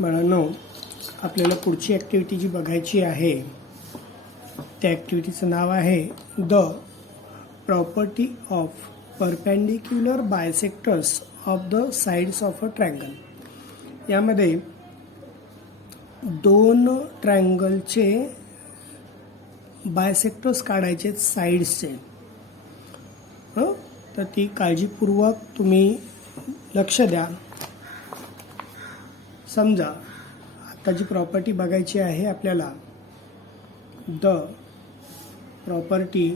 बाळांनो, आपल्याला पुढची ॲक्टिव्हिटी जी बघायची आहे त्या ॲक्टिव्हिटीचं नाव आहे the property of perpendicular bisectors of the sides of a triangle. यामध्ये दोन ट्रायंगलचे बायसेक्टर्स काढायचे साइड्सचे. तर ती काळजीपूर्वक तुम्ही लक्ष द्या. समजा आता जी प्रॉपर्टी बघायची आहे आपल्याला, the property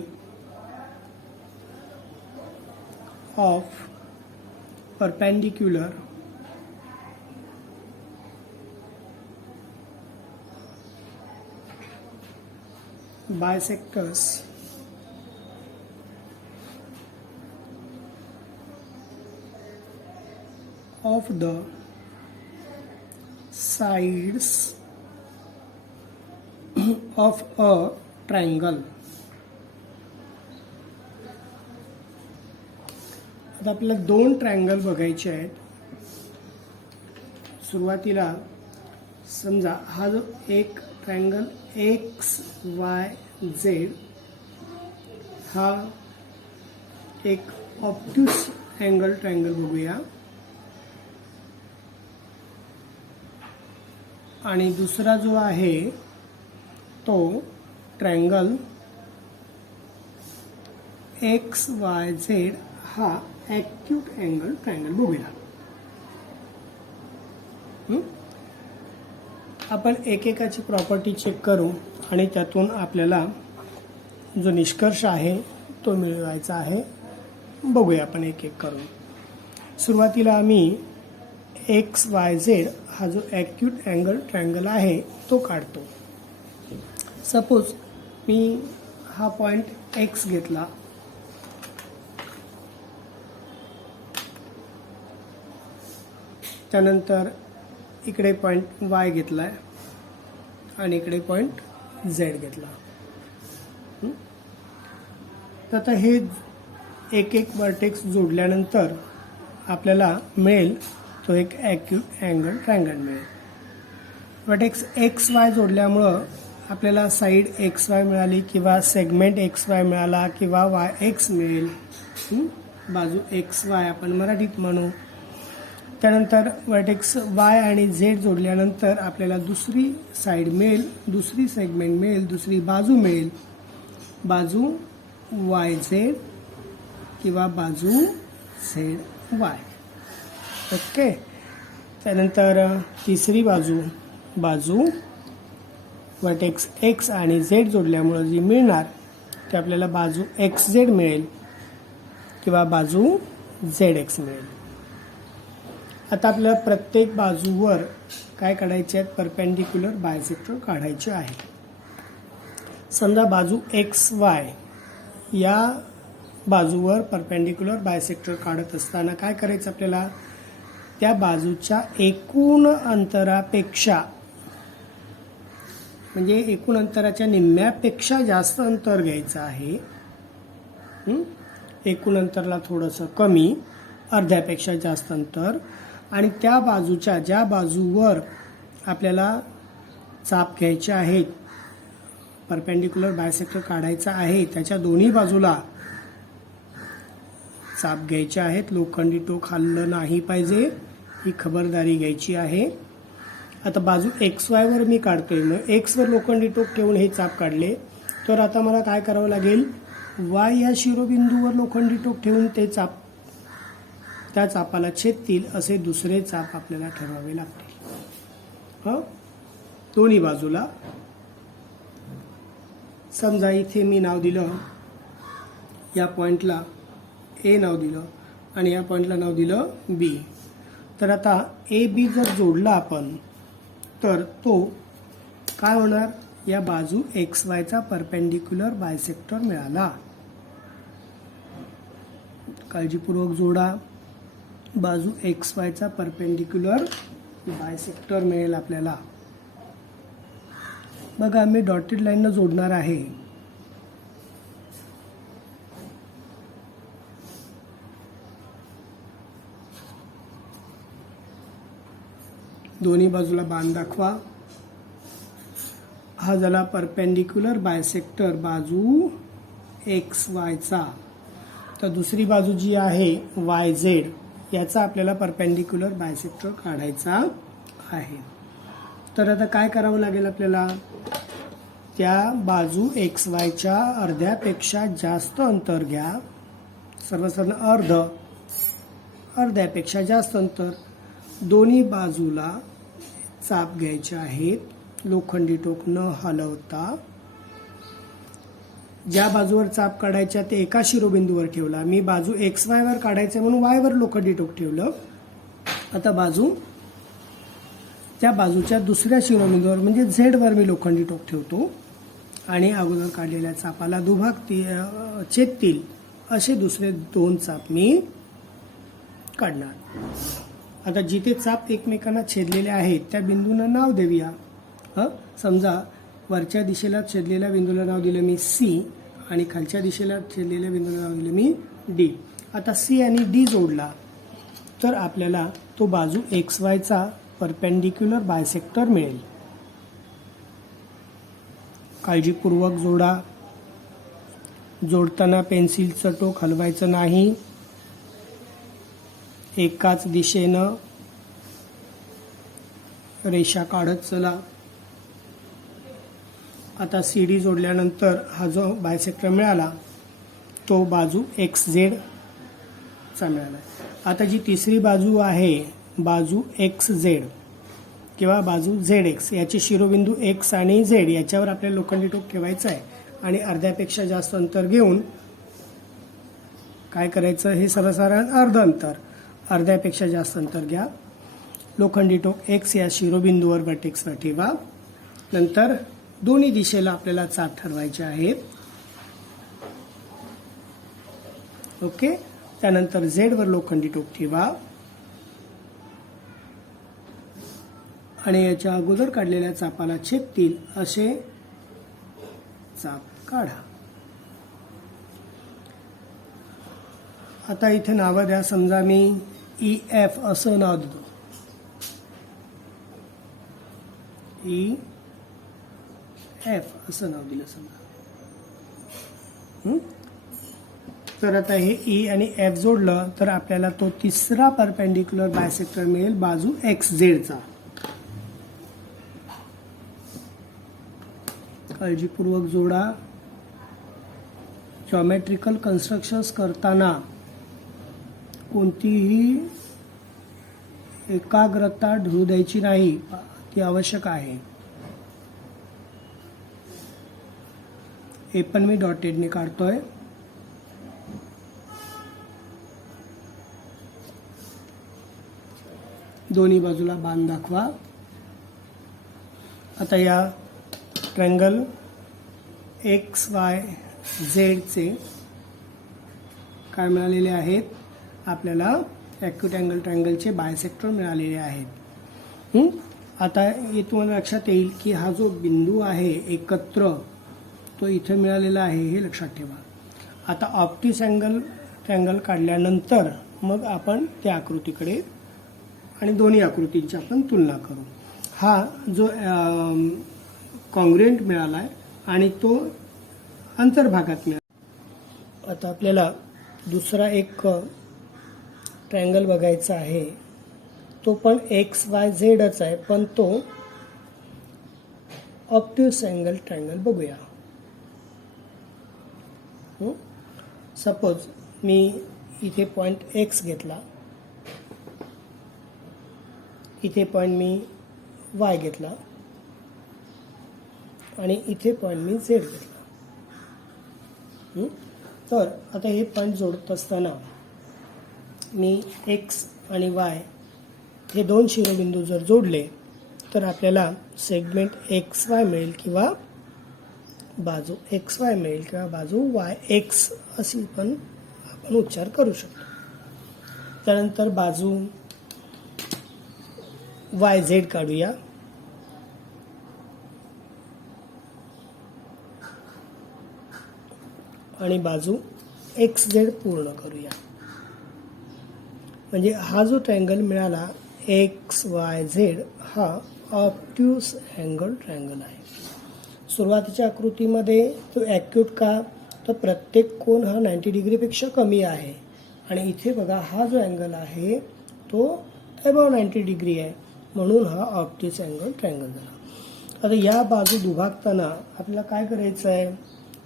of perpendicular bisectors of the sides of a triangle. आता आपल्याला दोन ट्रायंगल बघायचे आहेत. सुरुवातीला समजा हा जो एक ट्रायंगल XYZ हा एक ऑब्ट्यूस अँगल ट्रायंगल बघूया, आणि दुसरा जो आहे तो ट्रायंगल XYZ हा ॲक्यूट अँगल ट्रायंगल बघूया. आपण एकेकाची प्रॉपर्टी चेक करू आणि त्यातून आपल्याला जो निष्कर्ष आहे तो मिळवायचा आहे. बघूया आपण एक एक करून. सुरुवातीला आम्ही XYZ हा जो ॲक्यूट अँगल ट्रायंगल आहे तो काढतो. सपोज मी हा पॉईंट X घेतला, त्यानंतर इकडे पॉईंट Y घेतला आहे आणि इकडे पॉईंट Z घेतला. तर आता हे एक एक वर्टेक्स जोडल्यानंतर आपल्याला मिळेल तो एक ॲक्यूट अँगल ट्रायंगल मिळेल. वर्टेक्स XY जोडल्यामुळं आपल्याला साईड XY मिळाली किंवा सेगमेंट XY मिळाला किंवा YX मिळेल. बाजू XY आपण मराठीत म्हणू. त्यानंतर वर्टेक्स Y आणि Z जोडल्यानंतर आपल्याला दुसरी साईड मिळेल, दुसरी सेगमेंट मिळेल, दुसरी बाजू मिळेल. बाजू YZ किंवा बाजू ZY. ओके. त्यानंतर तिसरी बाजू वर्टेक्स X आणि Z जोडल्यामुळे जी मिळणार ते आपल्याला बाजू XZ मिळेल किंवा बाजू ZX मिळेल. आता आपल्याला प्रत्येक बाजूवर काय काढायचे आहेत? परपेंडिक्युलर बायसेक्टर काढायचे आहे. समजा बाजू XY या बाजूवर परपेंडिक्युलर बायसेक्टर काढत असताना काय करायचं आपल्याला? त्या बाजूच्या एकूण अंतरापेक्षा, म्हणजे एकूण अंतराच्या निम्म्यापेक्षा जास्त अंतर घ्यायचं आहे. एकूण अंतरला थोडंसं कमी, अर्ध्यापेक्षा जास्त अंतर, आणि त्या बाजूच्या ज्या बाजूवर आपल्याला चाप घ्यायचे आहेत, परपेंडिक्युलर बायसेक्टर काढायचा आहे, त्याच्या दोन्ही बाजूला चाप घ्यायचे आहेत. लोखंडी टोक हललं नाही पाहिजे, ही खबरदारी घ्यायची आहे. आता बाजू XY वर मी काढतोय, मग X वर लोखंडी टोक ठेवून हे चाप काढले, तर आता मला काय करावं लागेल? Y या शिरोबिंदूवर लोखंडी टोक ठेवून ते चाप, त्या चापाला छेदतील असे दुसरे चाप आपल्याला ठरवावे लागतील. दोन्ही बाजूला. समजा इथे मी नाव दिलं, या पॉइंटला A नाव दिलं आणि या पॉइंटला नाव दिलं B. तर आता AB जर जोडला आपण तर तो काय होणार? या बाजू XY चा परपेंडिक्युलर बायसेक्टर मिळाला. काळजीपूर्वक जोडा. बाजू XY चा परपेंडिक्युलर बायसेक्टर मिळेल आपल्याला. बघा मी डॉटेड लाईननं जोडणार आहे. दोन्ही बाजूला बाण दाखवा. हा झाला परपेंडिक्युलर बायसेक्टर बाजू एक्स वायचा. तर दुसरी बाजू जी आहे वाय झेड याचा आपल्याला परपेंडिक्युलर बायसेक्टर काढायचा आहे. तर आता काय करावं लागेल आपल्याला, त्या बाजू एक्स वायच्या अर्ध्यापेक्षा जास्त अंतर घ्या. सर्वसाधारण अर्ध्यापेक्षा जास्त अंतर. दोन्ही बाजूला चाप घ्यायचे आहेत, लोखंडी टोक न हलवता. ज्या बाजूवर चाप काढायच्या ते एका शिरोबिंदूवर ठेवला. मी बाजू एक्स वाय वर काढायचं म्हणून वाय वर लोखंडी टोक ठेवलं. आता त्या बाजूच्या दुसऱ्या शिरोबिंदूवर म्हणजे झेड वर मी लोखंडी टोक ठेवतो आणि अगोदर काढलेल्या चापाला छेदतील असे दुसरे 2 चाप मी काढणार. आता जिथे चाप एकमेकांना छेदलेले आहेत त्या बिंदूंना नाव देऊया. समजा वरच्या दिशेला छेदलेल्या बिंदूला नाव दिलं मी सी आणि खालच्या दिशेला छेदलेल्या बिंदूला नाव दिलं मी डी. आता सी आणि डी जोडला तर आपल्याला तो बाजू एक्स वायचा परपेंडिक्युलर बायसेक्टर मिळेल. काळजीपूर्वक जोडा. जोडताना पेन्सिलचं टोक हलवायचं नाही. एकाच दिशेनं रेषा काढत चला. आता सी डी जोडल्यानंतर हा जो बायसेक्टर मिळाला तो बाजू एक्स झेड चा मिळाला. आता जी तिसरी बाजू आहे बाजू एक्स झेड किंवा बाजू झेड एक्स याचे शिरोबिंदू एक्स आणि झेड याच्यावर आपल्याला लोखंडी टोक ठेवायचं आहे आणि अर्ध्यापेक्षा जास्त अंतर घेऊन काय करायचं, हे सर्वसाधारण अंतर, अर्ध्यापेक्षा जास्त अंतर घ्या. लोखंडी टोक एक्स या शिरोबिंदूवर वर्टेक्सवर ठेवा. नंतर दोन्ही दिशेला आपल्याला चाप ठरवायचे आहेत. ओके. त्यानंतर झेड वर लोखंडी टोक ठेवा आणि याच्या अगोदर काढलेल्या चापाला छेदतील असे चाप काढा. आता इथे नावं द्या. समजा मी ई एफ असं नाव देतो. ई एफ असं नाव दिलं समजा. तर आता हे ई आणि एफ जोडलं तर आपल्याला तो तिसरा परपेंडिक्युलर बायसेक्टर मिळेल बाजू एक्स झेडचा. काळजीपूर्वक जोडा. जॉमेट्रिकल कन्स्ट्रक्शन्स करताना कोणतीही एकाग्रता ढळू द्यायची नाही, ती आवश्यक आहे. हे पण मी डॉटेडने काढतोय. दोन्ही बाजूला बाण दाखवा. आता या ट्रँगल एक्स वाय झेडचे काय मिळालेले आहेत आपल्याला, ॲक्यूट अँगल ट्रँगलचे बायसेक्टर मिळालेले आहेत. आता हे तुम्हाला लक्षात येईल की हा जो बिंदू आहे एकत्र तो इथे मिळालेला आहे, हे लक्षात ठेवा. आता ऑप्टिस ट्रँगल काढल्यानंतर मग आपण त्या आकृतीकडे आणि दोन्ही आकृतींची आपण तुलना करू. हा जो कॉन्ग्रुएंट मिळाला आहे आणि तो अंतर्भागात मिळाला. आता आपल्याला दुसरा एक ट्रँगल बघायचा आहे. तो पण एक्स वाय झेडच आहे, पण तो ऑप्टिस अँगल ट्रँगल बघूया. सपोज मी इथे पॉइंट एक्स घेतला, इथे पॉइंट मी वाय घेतला आणि इथे पॉइंट मी झेड घेतला. तर आता हे पॉइंट जोडत असताना मी एक्स आणि वाय हे 2 शिरोबिंदू जर जोडले तर आपल्याला सेगमेंट एक्स वाय मिळेल किंवा बाजू एक्स वाय मिळेल किंवा बाजू वाय एक्स अशी पण आपण उच्चार करू शकतो. त्यानंतर बाजू वाय झेड काढूया. आणि बाजू एक्स झेड पूर्ण करूया. म्हणजे हा जो ट्रँगल मिळाला एक्स वाय झेड हा ऑब्ट्यूस अँगल ट्रायंगल आहे. सुरुवातीच्या आकृतीमध्ये तो ॲक्यूट का, तर प्रत्येक कोन हा 90 डिग्रीपेक्षा कमी आहे आणि इथे बघा हा जो अँगल आहे तो अबाव 90 डिग्री आहे, म्हणून हा ऑब्ट्यूस अँगल ट्रायंगल झाला. आता या बाजू दुभागताना आपल्याला काय करायचं आहे,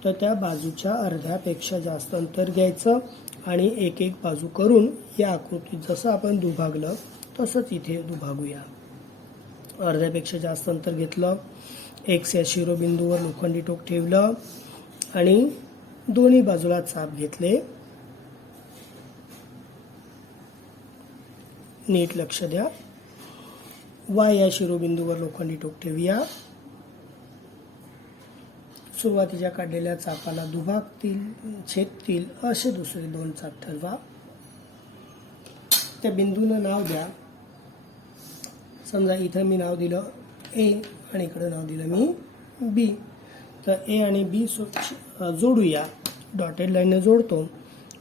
तर त्या बाजूच्या अर्ध्यापेक्षा जास्त अंतर घ्यायचं आणि एक एक बाजू करून या आकृतीत जसं आपण दुभागलं तसंच इथे दुभागूया. अर्ध्यापेक्षा जास्त अंतर घेतलं, एक्स या शिरोबिंदूवर लोखंडी टोक ठेवलं आणि दोन्ही बाजूला चाप घेतले. नीट लक्ष द्या. वाय या शिरोबिंदूवर लोखंडी टोक ठेवूया. सुरुवातीच्या काढलेल्या चापाला दुभागतील, छेदतील असे दुसरे दोन चाप ठरवा. त्या बिंदूंना नाव द्या. समजा इथं मी नाव दिलं ए आणि इकडं नाव दिलं मी बी. तर ए आणि बी जोडूया. डॉटेड लाईनने जोडतो.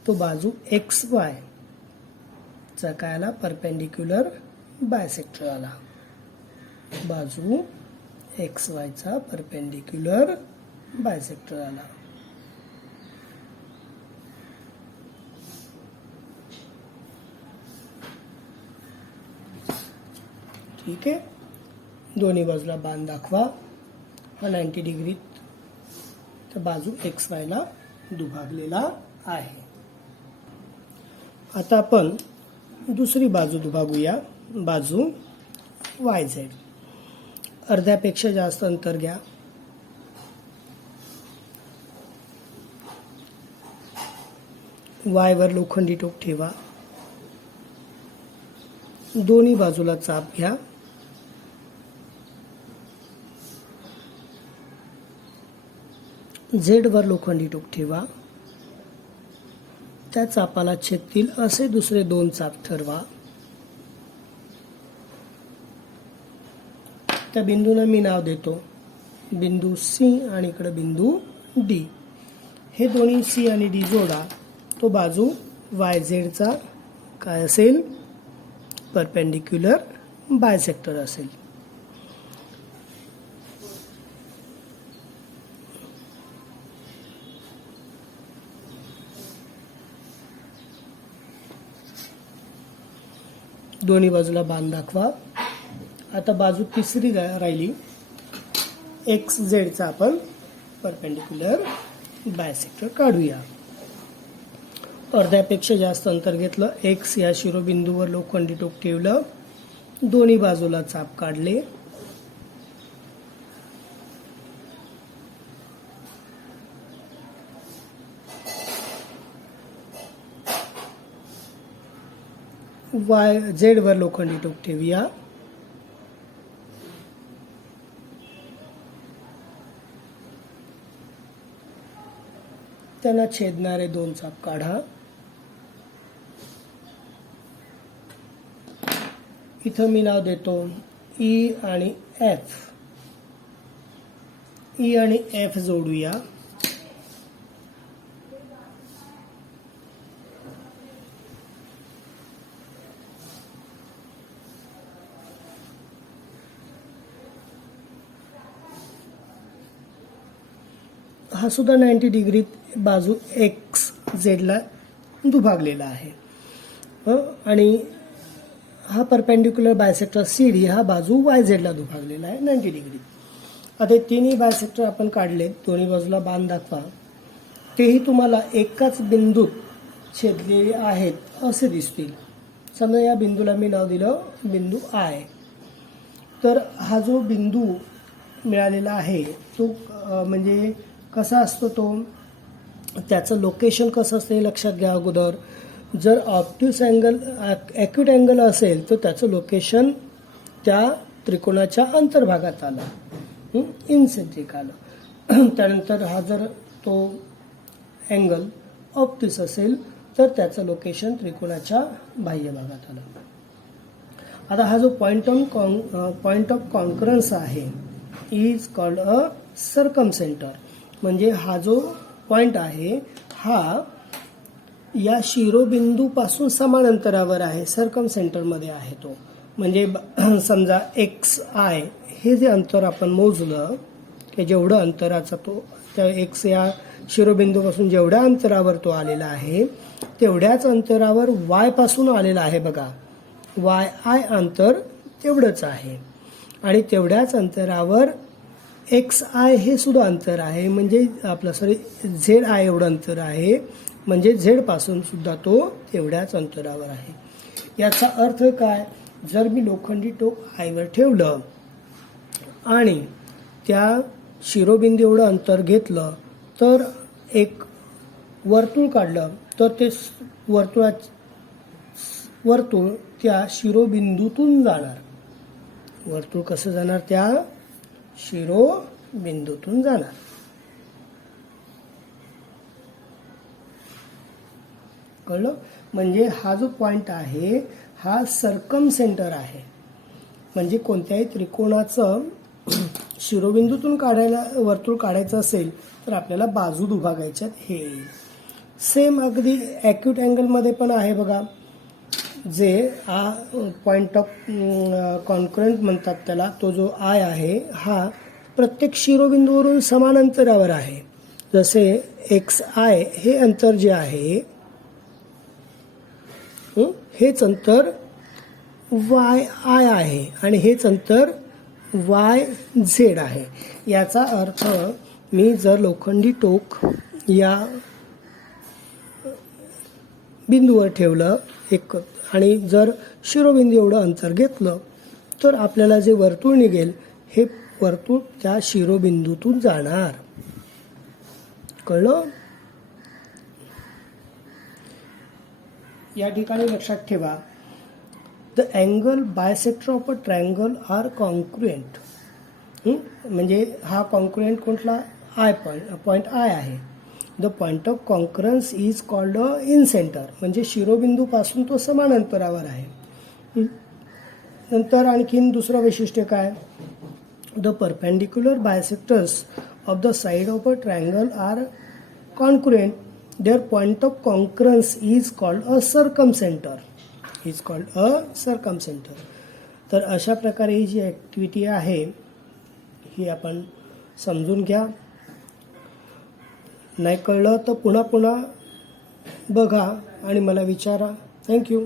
तो बाजू एक्स वाय चा काय आला, परपेंडिक्युलर बायसेक्टर आला. बाजू एक्स वाय चा परपेंडिक्युलर बायसेक्टर आला. ठीक आहे. दोन्ही बाजूला बाण दाखवा. हा 90 डिग्री तर बाजू एक्स वाय ला दुभागलेला आहे. आता आपण दुसरी बाजू दुभागूया. बाजू वाय झेड. अर्ध्यापेक्षा जास्त अंतर घ्या. वाय वर लोखंडी टोक ठेवा. दोन्ही बाजूला चाप घ्या. झेड वर लोखंडी टोक ठेवा. त्या चापाला छेदतील असे दुसरे दोन चाप ठरवा. त्या बिंदूंना मी नाव देतो बिंदू सी आणि इकडे बिंदू डी. हे दोन्ही सी आणि डी जोडा. तो बाजू वाय झेडचा काय असेल, परपेंडिक्युलर बायसेक्टर असेल. दोन्ही बाजूला बाण दाखवा. आता बाजू तिसरी राहिली एक्स झेडचा आपण परपेंडिक्युलर बायसेक्टर काढूया. अर्ध्यापेक्षा जास्त अंतर घेतलं. एक्स या शिरोबिंदूवर लोखंडी टोक ठेवलं. दोन्ही बाजूला चाप काढले. वाय झेड वर लोखंडी टोक ठेवूया. त्यांना छेदणारे दोन चाप काढा. इथं मी नाव देतो ई आणि एफ. ई आणि एफ जोडूया. हा सुद्धा 90 डिग्री बाजू एक्स झेडला दुभागलेला आहे. आणि हा परपेंडिक्युलर बायसेक्टर सी डी हा बाजू वाय झेडला दुभागलेला आहे 90 डिग्री. आता तिन्ही बायसेक्टर आपण काढले. दोन्ही बाजूला बाण दाखवा. तेही तुम्हाला एकाच बिंदूत छेदलेले आहेत असे दिसतील. समजा या बिंदूला मी नाव दिलं बिंदू आय. तर हा जो बिंदू मिळालेला आहे तो म्हणजे कसा असतो, तो त्याचं लोकेशन कसं असतं हे लक्षात घ्या अगोदर. जर ऑब्ट्यूस अँगल ॲक्यूट अँगल असेल तर त्याचं लोकेशन त्या त्रिकोणाच्या अंतर्भागात आलं, इनसेंट्रिक आलं. त्यानंतर हा जर तो अँगल ऑब्ट्यूस असेल तर त्याचं लोकेशन त्रिकोणाच्या बाह्य भागात आलं. आता हा जो पॉइंट ऑफ कॉन्करन्स आहे इज कॉल्ड अ सर्कमसेंटर. म्हणजे हा जो पॉइंट आहे हा या शिरोबिंदूपासून समान अंतरावर आहे, सर्कम सेंटरमध्ये आहे तो. म्हणजे समजा एक्स आय हे जे अंतर आपण मोजलं की जेवढं अंतराचा तो त्या एक्स या शिरोबिंदूपासून जेवढ्या अंतरावर तो आलेला आहे तेवढ्याच अंतरावर वाय पासून आलेला आहे बघा. वाय आय अंतर तेवढंच आहे आणि तेवढ्याच अंतरावर एक्स आय हे सुद्धा अंतर आहे, म्हणजे आपलं झेड आय एवढं अंतर आहे, म्हणजे झेड पासून सुद्धा तो तेवढ्याच अंतरावर आहे. याचा अर्थ काय, जर मी लोखंडी टोक आयवर ठेवलं आणि त्या शिरोबिंदू एवढं अंतर घेतलं तर एक वर्तुळ काढलं तर ते वर्तुळ त्या शिरोबिंदूतून जाणार. वर्तुळ कसं जाणार, त्या शिरोबिंदूतून जाणार. कळलं? म्हणजे हा जो पॉइंट आहे हा सर्कम सेंटर आहे. म्हणजे कोणत्याही त्रिकोणाचं शिरोबिंदूतून वर्तुळ काढायचं असेल तर आपल्याला बाजू दुभागायच्यात. हे सेम अगदी ॲक्यूट अँगलमध्ये पण आहे बघा. जे पॉइंट ऑफ कॉन्क्रुएंट म्हणतात त्याला, तो जो आय आहे हा प्रत्येक शिरोबिंदूवरून समान अंतरावर आहे. जसे एक्स आय हे अंतर जे आहे हेच अंतर वाय आय आहे आणि हेच अंतर वाय झेड आहे. याचा अर्थ मी जर लोखंडी टोक या बिंदूवर ठेवलं एक आणि जर शिरोबिंदू एवढं अंतर घेतलं तर आपल्याला जे वर्तुळ निघेल हे वर्तुळ त्या शिरोबिंदूतून जाणार. कळलं? या ठिकाणी लक्षात ठेवा, the angle bisector of a triangle are concurrent. म्हणजे हा कॉन्क्रुएंट कुठला, आय पॉइंट आय आहे. The point of concurrence is called a incentre, म्हणजे शिरोबिंदूपासून तो समान अंतरावर आहे. नंतर आणखीन दुसरं वैशिष्ट्य काय, the perpendicular bisectors of the side of a triangle are concurrent. Their point of concurrence is called a circumcentre. तर अशा प्रकारे ही जी ॲक्टिव्हिटी आहे ही आपण समजून घ्या. नाही कळलं तर पुन्हा बघा आणि मला विचारा. थँक्यू.